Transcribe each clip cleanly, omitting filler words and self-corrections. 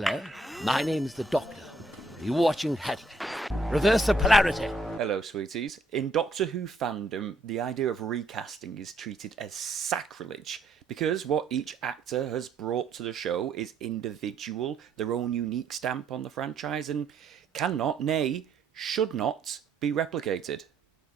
Hello, my name's the Doctor. You're watching Headley. Reverse the polarity. Hello, sweeties. In Doctor Who fandom, the idea of recasting is treated as sacrilege because what each actor has brought to the show is individual, their own unique stamp on the franchise, and cannot, nay, should not, be replicated.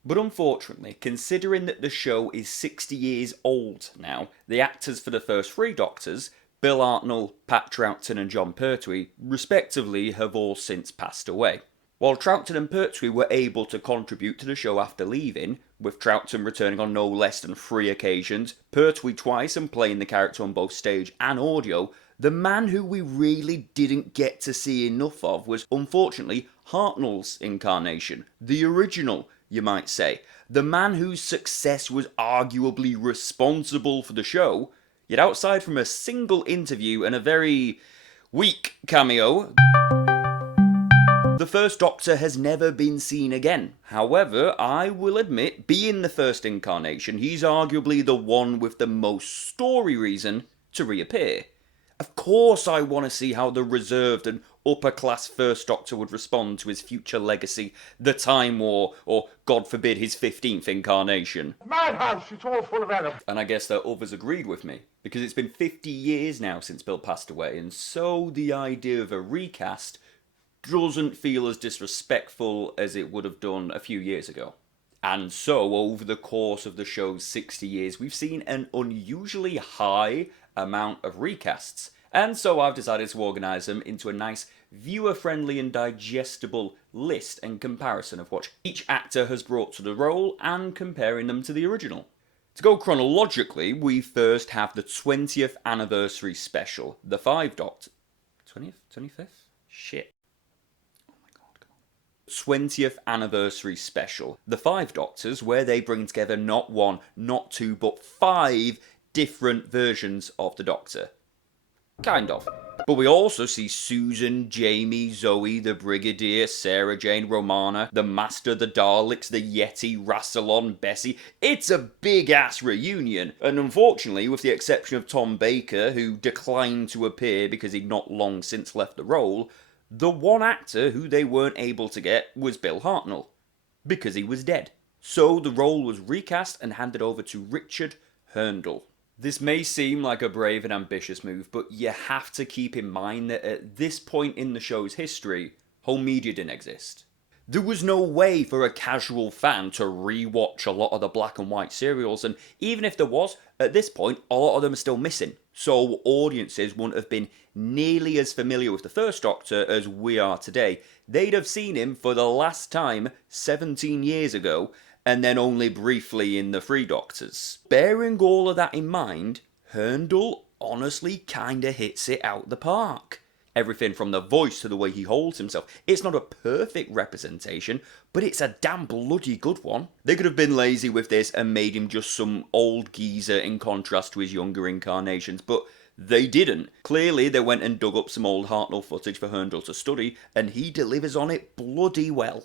But unfortunately, considering that the show is 60 years old now, the actors for the first three Doctors, Bill Hartnell, Pat Troughton and Jon Pertwee, respectively, have all since passed away. While Troughton and Pertwee were able to contribute to the show after leaving, with Troughton returning on no less than 3 occasions, Pertwee twice and playing the character on both stage and audio, the man who we really didn't get to see enough of was, unfortunately, Hartnell's incarnation, the original, you might say, the man whose success was arguably responsible for the show, yet outside from a single interview and a very weak cameo, the first Doctor has never been seen again. However, I will admit, being the first incarnation, he's arguably the one with the most story reason to reappear. Of course I want to see how the reserved and upper-class First Doctor would respond to his future legacy, the Time War, or, God forbid, his 15th incarnation. Madhouse, it's all full of venom. And I guess that others agreed with me, because it's been 50 years now since Bill passed away, and so the idea of a recast doesn't feel as disrespectful as it would have done a few years ago. And so, over the course of the show's 60 years, we've seen an unusually high amount of recasts, and so I've decided to organise them into a nice viewer-friendly and digestible list and comparison of what each actor has brought to the role and comparing them to the original. To go chronologically, we first have the 20th anniversary special, the 5 Doctor... 20th? 25th? Shit. 20th anniversary special, the 5 Doctors, where they bring together not 1, not 2, but 5 different versions of the Doctor. Kind of. But we also see Susan, Jamie, Zoe, the Brigadier, Sarah Jane, Romana, the Master, the Daleks, the Yeti, Rassilon, Bessie. It's a big-ass reunion, and unfortunately, with the exception of Tom Baker, who declined to appear because he'd not long since left the role, the one actor who they weren't able to get was Bill Hartnell, because he was dead. So the role was recast and handed over to Richard Hurndall. This may seem like a brave and ambitious move, but you have to keep in mind that at this point in the show's history, home media didn't exist. There was no way for a casual fan to re-watch a lot of the black and white serials, and even if there was, at this point, a lot of them are still missing. So audiences wouldn't have been nearly as familiar with the First Doctor as we are today. They'd have seen him for the last time 17 years ago, and then only briefly in the Three Doctors. Bearing all of that in mind, Hurndall honestly kinda hits it out the park. Everything from the voice to the way he holds himself. It's not a perfect representation, but it's a damn bloody good one. They could have been lazy with this and made him just some old geezer in contrast to his younger incarnations, but they didn't. Clearly, they went and dug up some old Hartnell footage for Hurndall to study, and he delivers on it bloody well.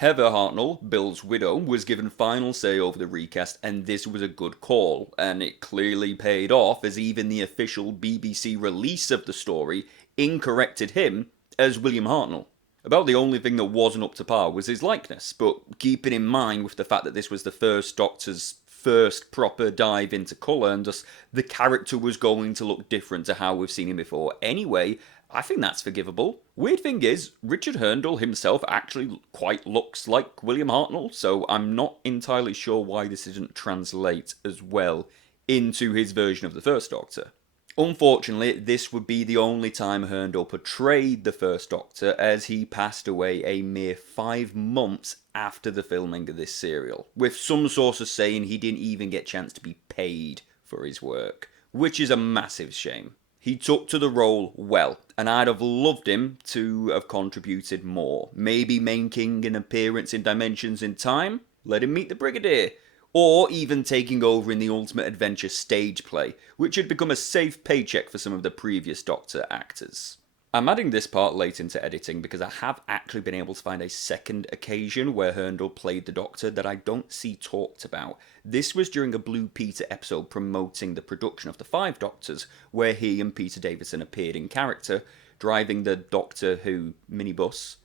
Heather Hartnell, Bill's widow, was given final say over the recast, and this was a good call, and it clearly paid off as even the official BBC release of the story incorrected him as William Hartnell. About the only thing that wasn't up to par was his likeness, but keeping in mind with the fact that this was the First Doctor's first proper dive into colour, and thus the character was going to look different to how we've seen him before anyway, I think that's forgivable. Weird thing is, Richard Hurndall himself actually quite looks like William Hartnell, so I'm not entirely sure why this didn't translate as well into his version of the First Doctor. Unfortunately, this would be the only time Hurndall portrayed the First Doctor, as he passed away a mere 5 months after the filming of this serial, with some sources saying he didn't even get a chance to be paid for his work, which is a massive shame. He took to the role well, and I'd have loved him to have contributed more. Maybe making an appearance in Dimensions in Time, let him meet the Brigadier, or even taking over in the Ultimate Adventure stage play, which had become a safe paycheck for some of the previous Doctor actors. I'm adding this part late into editing because I have actually been able to find a second occasion where Hurndall played the Doctor that I don't see talked about. This was during a Blue Peter episode promoting the production of the 5 Doctors, where he and Peter Davison appeared in character, driving the Doctor Who minibus.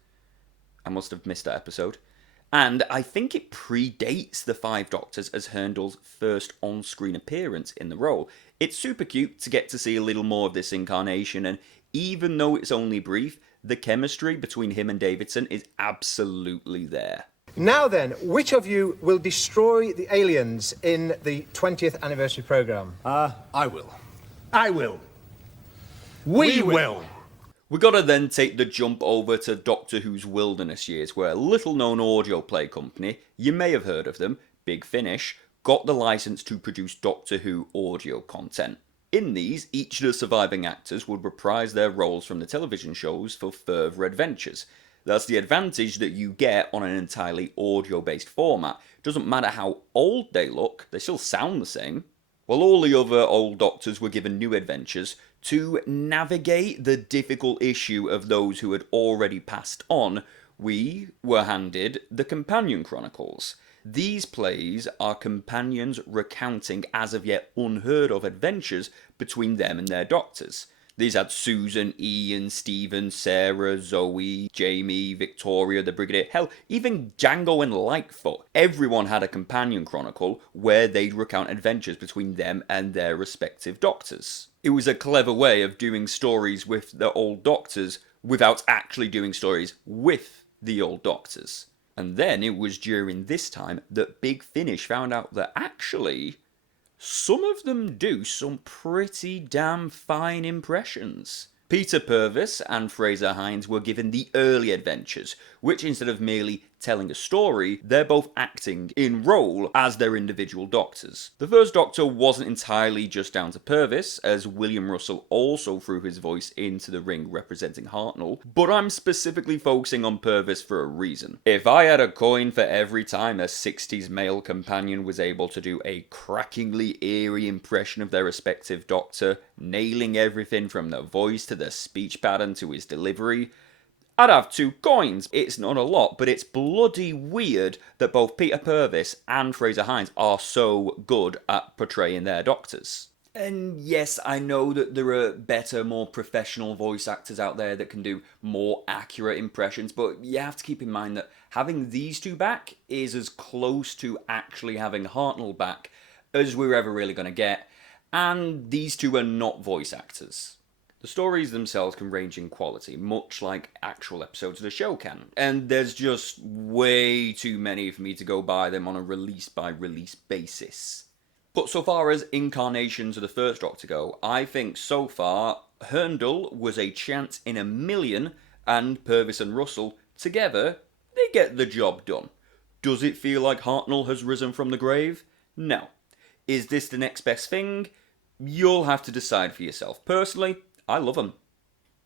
I must have missed that episode. And I think it predates the Five Doctors as Hartnell's first on-screen appearance in the role. It's super cute to get to see a little more of this incarnation, and even though it's only brief, the chemistry between him and Davidson is absolutely there. Now then, which of you will destroy the aliens in the 20th anniversary programme? I will. I will. We will. We gotta then take the jump over to Doctor Who's Wilderness years, where a little-known audio play company, you may have heard of them, Big Finish, got the license to produce Doctor Who audio content. In these, each of the surviving actors would reprise their roles from the television shows for further adventures. That's the advantage that you get on an entirely audio-based format. Doesn't matter how old they look, they still sound the same. While all the other old Doctors were given new adventures to navigate the difficult issue of those who had already passed on, we were handed the Companion Chronicles. These plays are companions recounting as of yet unheard of adventures between them and their Doctors. These had Susan, Ian, Stephen, Sarah, Zoe, Jamie, Victoria, the Brigadier, hell, even Django and Lightfoot. Everyone had a companion chronicle where they'd recount adventures between them and their respective Doctors. It was a clever way of doing stories with the old Doctors without actually doing stories with the old Doctors. And then it was during this time that Big Finish found out that actually some of them do some pretty damn fine impressions. Peter Purves and Fraser Hines were given the early adventures, which instead of merely telling a story, they're both acting in role as their individual Doctors. The first Doctor wasn't entirely just down to Purves, as William Russell also threw his voice into the ring representing Hartnell, but I'm specifically focusing on Purves for a reason. If I had a coin for every time a 60s male companion was able to do a crackingly eerie impression of their respective Doctor, nailing everything from the voice to the speech pattern to his delivery, I'd have 2 coins. It's not a lot, but it's bloody weird that both Peter Purves and Fraser Hines are so good at portraying their Doctors. And yes, I know that there are better, more professional voice actors out there that can do more accurate impressions, but you have to keep in mind that having these 2 back is as close to actually having Hartnell back as we're ever really going to get, and these 2 are not voice actors. The stories themselves can range in quality, much like actual episodes of the show can, and there's just way too many for me to go by them on a release-by-release basis. But so far as incarnations of the first Doctor go, I think so far Hartnell was a chance in a million, and Purves and Russell, together, they get the job done. Does it feel like Hartnell has risen from the grave? No. Is this the next best thing? You'll have to decide for yourself. Personally, I love him.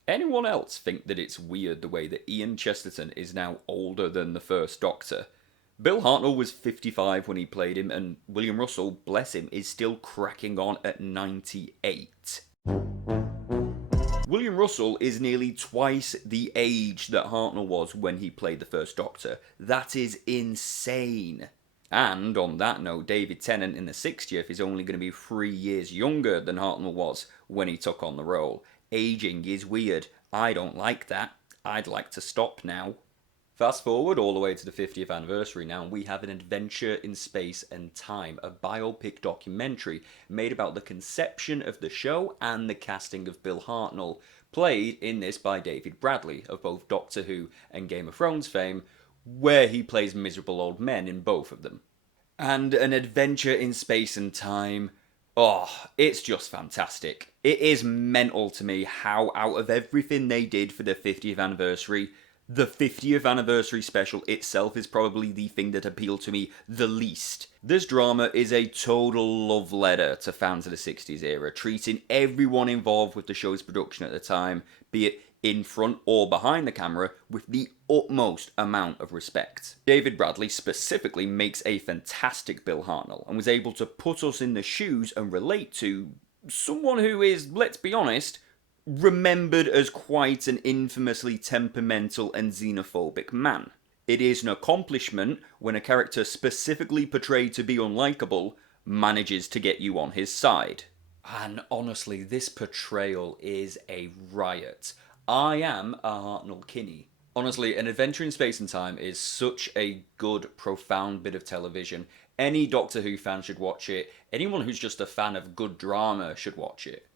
Anyone else think that it's weird the way that Ian Chesterton is now older than the first Doctor? Bill Hartnell was 55 when he played him, and William Russell, bless him, is still cracking on at 98. William Russell is nearly twice the age that Hartnell was when he played the first Doctor. That is insane. And on that note, David Tennant in the 60th is only going to be 3 years younger than Hartnell was when he took on the role. Aging is weird. I don't like that. I'd like to stop now. Fast forward all the way to the 50th anniversary now, and we have an adventure in space and time, a biopic documentary made about the conception of the show and the casting of Bill Hartnell, played in this by David Bradley of both Doctor Who and Game of Thrones fame, where he plays miserable old men in both of them. And an adventure in space and time, oh, it's just fantastic. It is mental to me how out of everything they did for the 50th anniversary, the 50th anniversary special itself is probably the thing that appealed to me the least. This drama is a total love letter to fans of the 60s era, treating everyone involved with the show's production at the time, be it in front or behind the camera, with the utmost amount of respect. David Bradley specifically makes a fantastic Bill Hartnell, and was able to put us in the shoes and relate to someone who is, let's be honest, remembered as quite an infamously temperamental and xenophobic man. It is an accomplishment when a character specifically portrayed to be unlikable manages to get you on his side. And honestly, this portrayal is a riot. I am a Hartnell Kinney. Honestly, An Adventure in Space and Time is such a good, profound bit of television. Any Doctor Who fan should watch it. Anyone who's just a fan of good drama should watch it.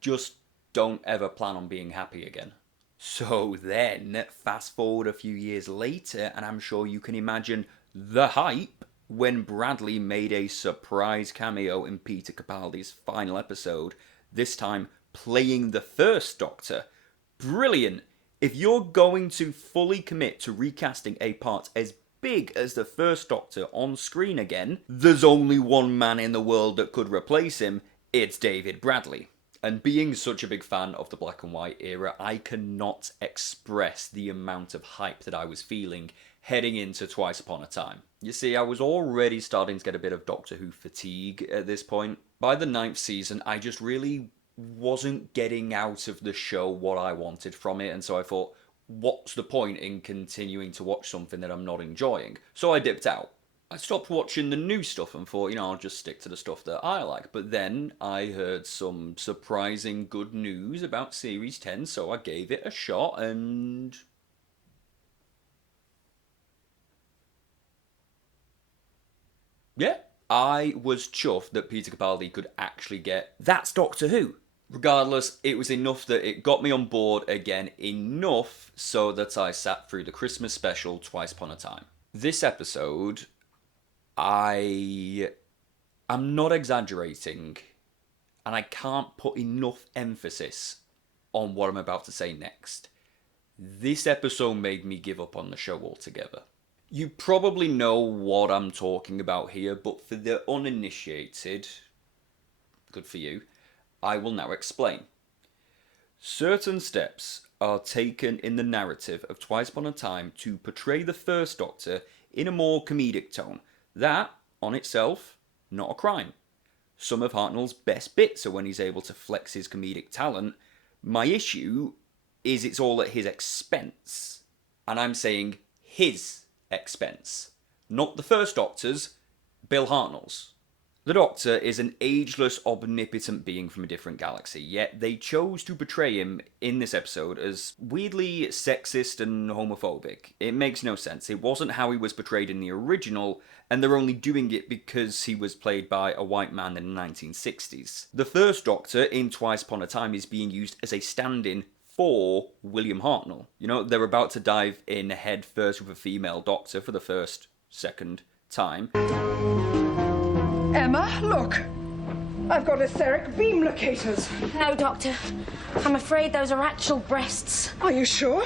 Just don't ever plan on being happy again. So then, fast forward a few years later, and I'm sure you can imagine the hype when Bradley made a surprise cameo in Peter Capaldi's final episode, this time playing the First Doctor. Brilliant! If you're going to fully commit to recasting a part as big as the First Doctor on screen again, there's only one man in the world that could replace him. It's David Bradley. And being such a big fan of the black and white era, I cannot express the amount of hype that I was feeling heading into Twice Upon a Time. You see, I was already starting to get a bit of Doctor Who fatigue at this point. By the 9th season, I just really wasn't getting out of the show what I wanted from it, and so I thought, what's the point in continuing to watch something that I'm not enjoying? So I dipped out. I stopped watching the new stuff and thought, I'll just stick to the stuff that I like. But then I heard some surprising good news about Series 10, so I gave it a shot, and yeah, I was chuffed that Peter Capaldi could actually get That's Doctor Who. Regardless, it was enough that it got me on board again, enough so that I sat through the Christmas special Twice Upon a Time. This episode, I'm not exaggerating, and I can't put enough emphasis on what I'm about to say next. This episode made me give up on the show altogether. You probably know what I'm talking about here, but for the uninitiated, good for you, I will now explain. Certain steps are taken in the narrative of Twice Upon a Time to portray the First Doctor in a more comedic tone. That, on itself, not a crime. Some of Hartnell's best bits are when he's able to flex his comedic talent. My issue is it's all at his expense. And I'm saying his expense. Not the First Doctor's, Bill Hartnell's. The Doctor is an ageless, omnipotent being from a different galaxy, yet they chose to portray him in this episode as weirdly sexist and homophobic. It makes no sense. It wasn't how he was portrayed in the original, and they're only doing it because he was played by a white man in the 1960s. The First Doctor in Twice Upon a Time is being used as a stand-in for William Hartnell. They're about to dive in head first with a female Doctor for the second time. Emma, look! I've got etheric beam locators. No, Doctor. I'm afraid those are actual breasts. Are you sure?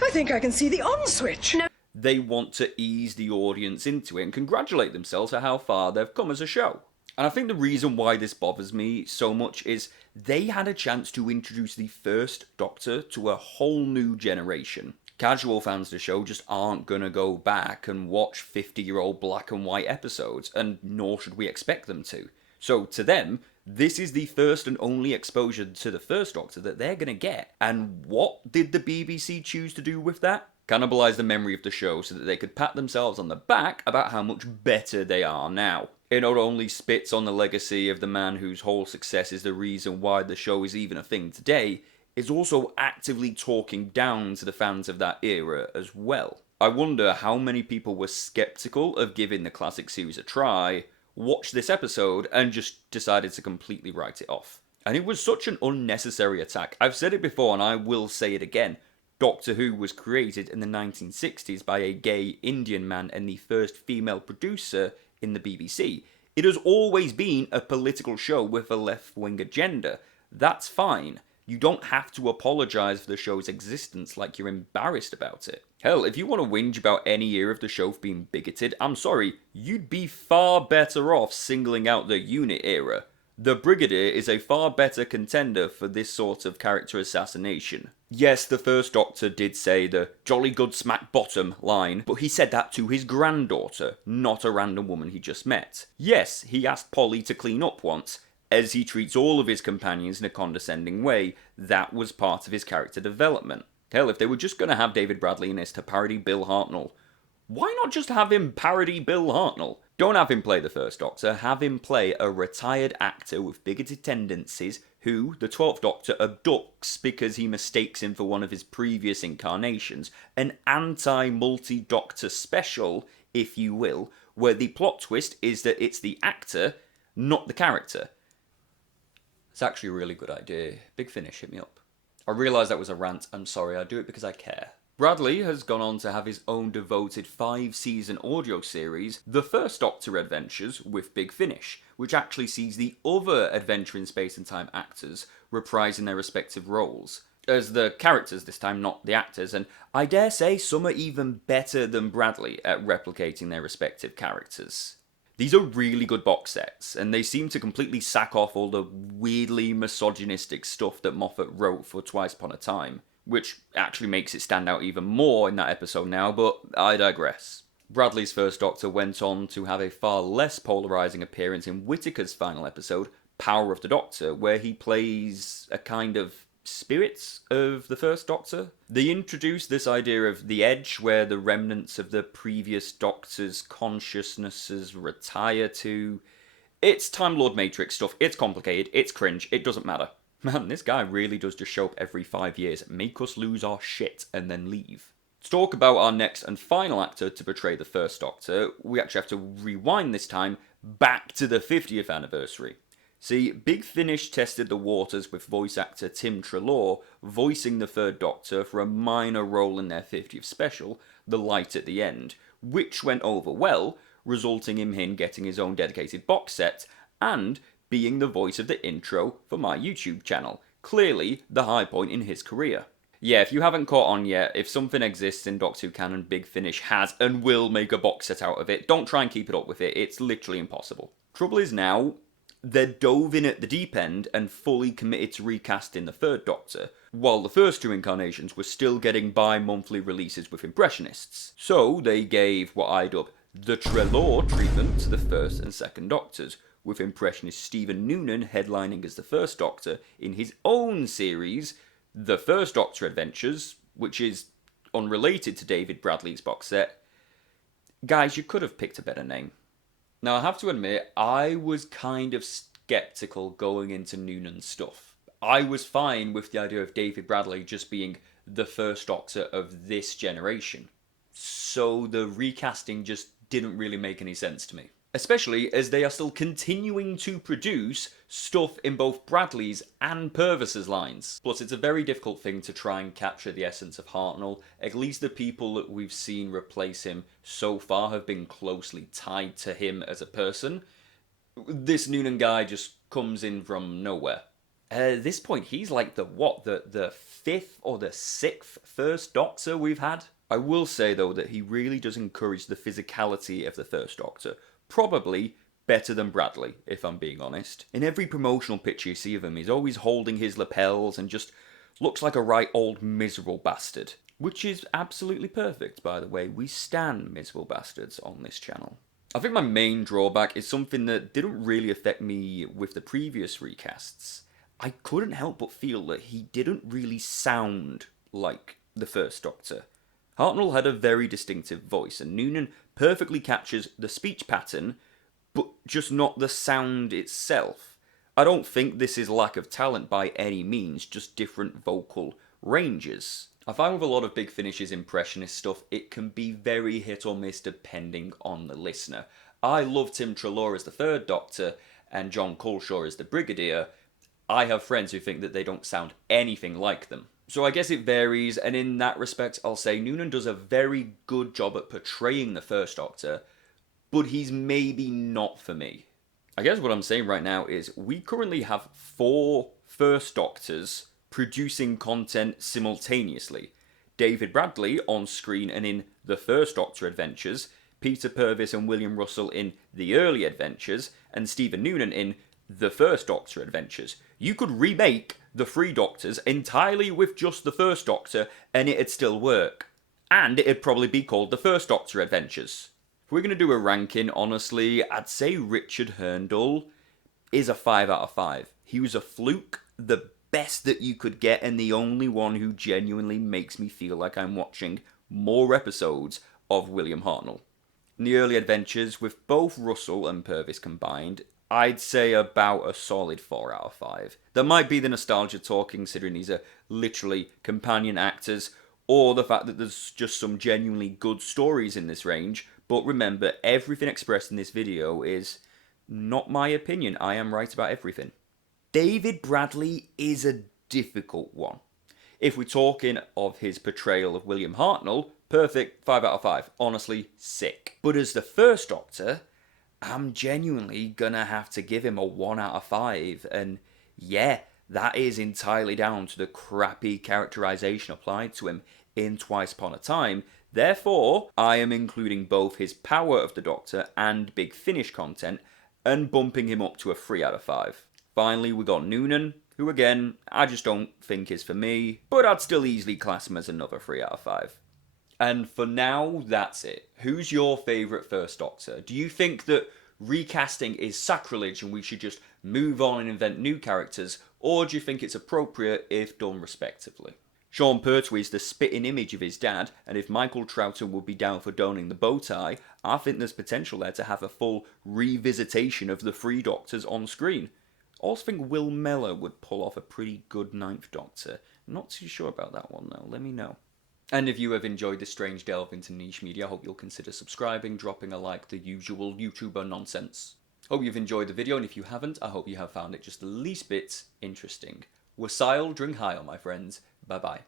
I think I can see the on switch. No. They want to ease the audience into it and congratulate themselves for how far they've come as a show. And I think the reason why this bothers me so much is they had a chance to introduce the First Doctor to a whole new generation. Casual fans of the show just aren't gonna go back and watch 50-year-old black and white episodes, and nor should we expect them to. So to them, this is the first and only exposure to the First Doctor that they're gonna get. And what did the BBC choose to do with that? Cannibalise the memory of the show so that they could pat themselves on the back about how much better they are now. It not only spits on the legacy of the man whose whole success is the reason why the show is even a thing today, is also actively talking down to the fans of that era as well. I wonder how many people were skeptical of giving the classic series a try, watched this episode, and just decided to completely write it off. And it was such an unnecessary attack. I've said it before and I will say it again. Doctor Who was created in the 1960s by a gay Indian man and the first female producer in the BBC. It has always been a political show with a left-wing agenda. That's fine. You don't have to apologise for the show's existence like you're embarrassed about it. Hell, if you want to whinge about any era of the show being bigoted, I'm sorry, you'd be far better off singling out the Unit era. The Brigadier is a far better contender for this sort of character assassination. Yes, the First Doctor did say the jolly good smack bottom line, but he said that to his granddaughter, not a random woman he just met. Yes, he asked Polly to clean up once, as he treats all of his companions in a condescending way. That was part of his character development. Hell, if they were just going to have David Bradley in this to parody Bill Hartnell, why not just have him parody Bill Hartnell? Don't have him play the First Doctor, have him play a retired actor with bigoted tendencies who the 12th Doctor abducts because he mistakes him for one of his previous incarnations. An anti-multi-Doctor special, if you will, where the plot twist is that it's the actor, not the character. It's actually a really good idea. Big Finish, hit me up. I realise that was a rant, I'm sorry, I do it because I care. Bradley has gone on to have his own devoted 5-season audio series, The First Doctor Adventures with Big Finish, which actually sees the other Adventure in Space and Time actors reprising their respective roles. As the characters this time, not the actors, and I dare say some are even better than Bradley at replicating their respective characters. These are really good box sets, and they seem to completely sack off all the weirdly misogynistic stuff that Moffat wrote for Twice Upon a Time, which actually makes it stand out even more in that episode now, but I digress. Bradley's First Doctor went on to have a far less polarising appearance in Whittaker's final episode, Power of the Doctor, where he plays a kind of spirits of the First Doctor. They introduced this idea of the Edge, where the remnants of the previous Doctor's consciousnesses retire to. It's Time Lord Matrix stuff, it's complicated, it's cringe, it doesn't matter. Man, this guy really does just show up every 5 years, make us lose our shit, and then leave. To talk about our next and final actor to portray the First Doctor, we actually have to rewind this time back to the 50th anniversary. See, Big Finish tested the waters with voice actor Tim Treloar voicing the Third Doctor for a minor role in their 50th special, The Light at the End, which went over well, resulting in him getting his own dedicated box set, and being the voice of the intro for my YouTube channel, clearly the high point in his career. Yeah, if you haven't caught on yet, if something exists in Doctor Who canon, Big Finish has and will make a box set out of it. Don't try and keep it up with it, it's literally impossible. Trouble is now, they're dove in at the deep end and fully committed to recasting the Third Doctor, while the first two incarnations were still getting bi-monthly releases with Impressionists. So they gave what I dub the Treloar treatment to the First and Second Doctors, with Impressionist Stephen Noonan headlining as the First Doctor in his own series, The First Doctor Adventures, which is unrelated to David Bradley's box set. Guys, you could have picked a better name. Now, I have to admit, I was kind of skeptical going into Noonan's stuff. I was fine with the idea of David Bradley just being the First Doctor of this generation. So the recasting just didn't really make any sense to me. Especially as they are still continuing to produce stuff in both Bradley's and Purvis's lines. Plus, it's a very difficult thing to try and capture the essence of Hartnell. At least the people that we've seen replace him so far have been closely tied to him as a person. This Noonan guy just comes in from nowhere. At this point, he's like the fifth or the sixth First Doctor we've had? I will say, though, that he really does encourage the physicality of the First Doctor. Probably better than Bradley, if I'm being honest. In every promotional picture you see of him, he's always holding his lapels and just looks like a right old miserable bastard. Which is absolutely perfect, by the way. We stan miserable bastards on this channel. I think my main drawback is something that didn't really affect me with the previous recasts. I couldn't help but feel that he didn't really sound like the First Doctor. Hartnell had a very distinctive voice, and Noonan perfectly captures the speech pattern, but just not the sound itself. I don't think this is lack of talent by any means, just different vocal ranges. I find with a lot of Big Finish's Impressionist stuff, it can be very hit or miss depending on the listener. I love Tim Treloar as the Third Doctor, and John Culshaw as the Brigadier. I have friends who think that they don't sound anything like them. So I guess it varies, and in that respect, I'll say Noonan does a very good job at portraying the First Doctor, but he's maybe not for me. I guess what I'm saying right now is we currently have 4 First Doctors producing content simultaneously. David Bradley on screen and in The First Doctor Adventures, Peter Purvis and William Russell in The Early Adventures, and Stephen Noonan in The First Doctor Adventures. You could remake the 3 Doctors entirely with just the First Doctor and it'd still work. And it'd probably be called The First Doctor Adventures. If we're going to do a ranking, honestly, I'd say Richard Hurndall is a 5 out of 5. He was a fluke, the best that you could get, and the only one who genuinely makes me feel like I'm watching more episodes of William Hartnell. In The Early Adventures, with both Russell and Purvis combined, I'd say about a solid 4 out of 5. That might be the nostalgia talk, considering these are literally companion actors, or the fact that there's just some genuinely good stories in this range. But remember, everything expressed in this video is not my opinion. I am right about everything. David Bradley is a difficult one. If we're talking of his portrayal of William Hartnell, perfect, 5 out of 5. Honestly, sick. But as the first Doctor, I'm genuinely gonna have to give him a 1 out of 5. And yeah, that is entirely down to the crappy characterization applied to him in Twice Upon a Time. Therefore, I am including both his Power of the Doctor and Big Finish content and bumping him up to a 3 out of 5. Finally, we got Noonan, who again, I just don't think is for me, but I'd still easily class him as another 3 out of 5. And for now, that's it. Who's your favourite First Doctor? Do you think that recasting is sacrilege and we should just move on and invent new characters, or do you think it's appropriate if done respectively? Jon Pertwee is the spitting image of his dad, and if Michael Troughton would be down for donning the bow tie, I think there's potential there to have a full revisitation of the 3 Doctors on screen. I also think Will Mellor would pull off a pretty good 9th Doctor. Not too sure about that one though, let me know. And if you have enjoyed this strange delve into niche media, I hope you'll consider subscribing, dropping a like, the usual YouTuber nonsense. Hope you've enjoyed the video, and if you haven't, I hope you have found it just the least bit interesting. Wasail, drink high, my friends. Bye bye.